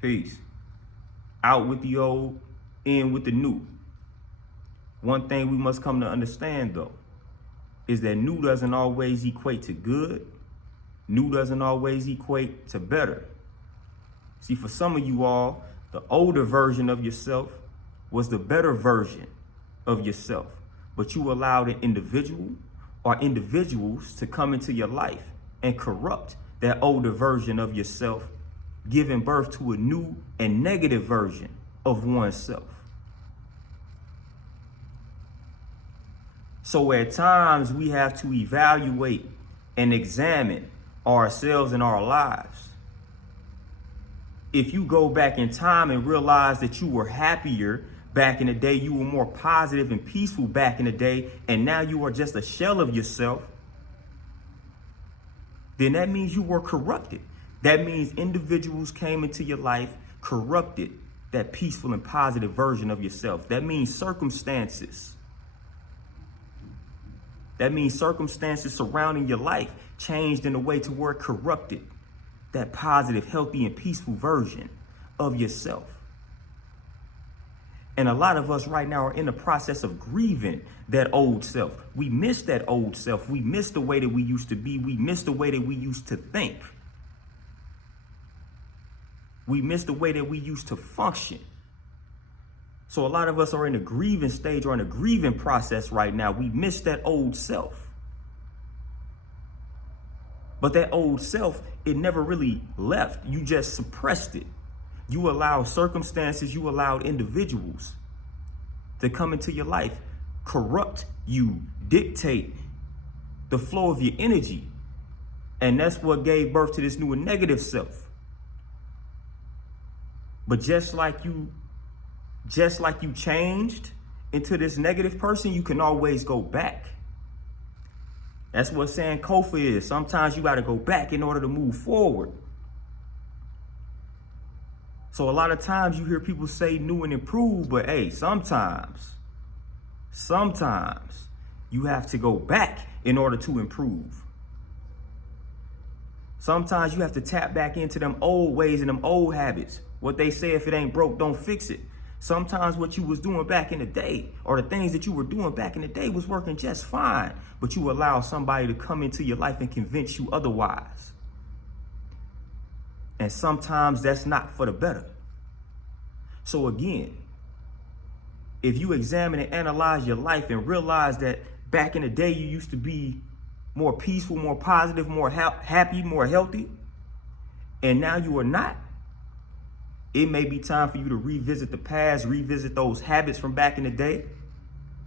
Peace. Out with the old, in with the new. One thing we must come to understand, though, is that new doesn't always equate to good. New doesn't always equate to better. See, for some of you all, the older version of yourself was the better version of yourself, but you allowed an individual or individuals to come into your life and corrupt that older version of yourself, giving birth to a new and negative version of oneself. So at times we have to evaluate and examine ourselves and our lives. If you go back in time and realize that you were happier back in the day, you were more positive and peaceful back in the day, and now you are just a shell of yourself, then that means you were corrupted. That means individuals came into your life, corrupted that peaceful and positive version of yourself. That means circumstances. That means circumstances surrounding your life changed in a way to where it corrupted that positive, healthy, and peaceful version of yourself. And a lot of us right now are in the process of grieving that old self. We miss that old self. We miss the way that we used to be. We miss the way that we used to think. We miss the way that we used to function. So a lot of us are in a grieving stage or in a grieving process right now. We miss that old self. But that old self, it never really left. You just suppressed it. You allowed circumstances, you allowed individuals to come into your life, corrupt you, dictate the flow of your energy. And that's what gave birth to this new and negative self. But just like you changed into this negative person, you can always go back. That's what Sankofa is. Sometimes you got to go back in order to move forward. So a lot of times you hear people say new and improved, but hey, sometimes you have to go back in order to improve. Sometimes you have to tap back into them old ways and them old habits. What they say, if it ain't broke, don't fix it. Sometimes what you was doing back in the day, or the things that you were doing back in the day, was working just fine, but you allow somebody to come into your life and convince you otherwise. And sometimes that's not for the better. So again, if you examine and analyze your life and realize that back in the day you used to be more peaceful, more positive, more happy, more healthy, and now you are not, it may be time for you to revisit the past, revisit those habits from back in the day,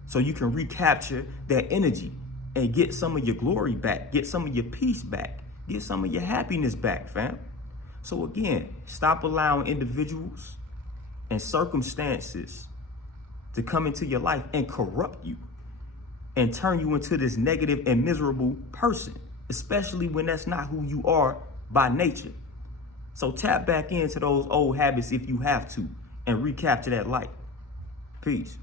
so you can recapture that energy and get some of your glory back, get some of your peace back, get some of your happiness back, fam. So again, stop allowing individuals and circumstances to come into your life and corrupt you and turn you into this negative and miserable person, especially when that's not who you are by nature. So tap back into those old habits if you have to and recapture that light. Peace.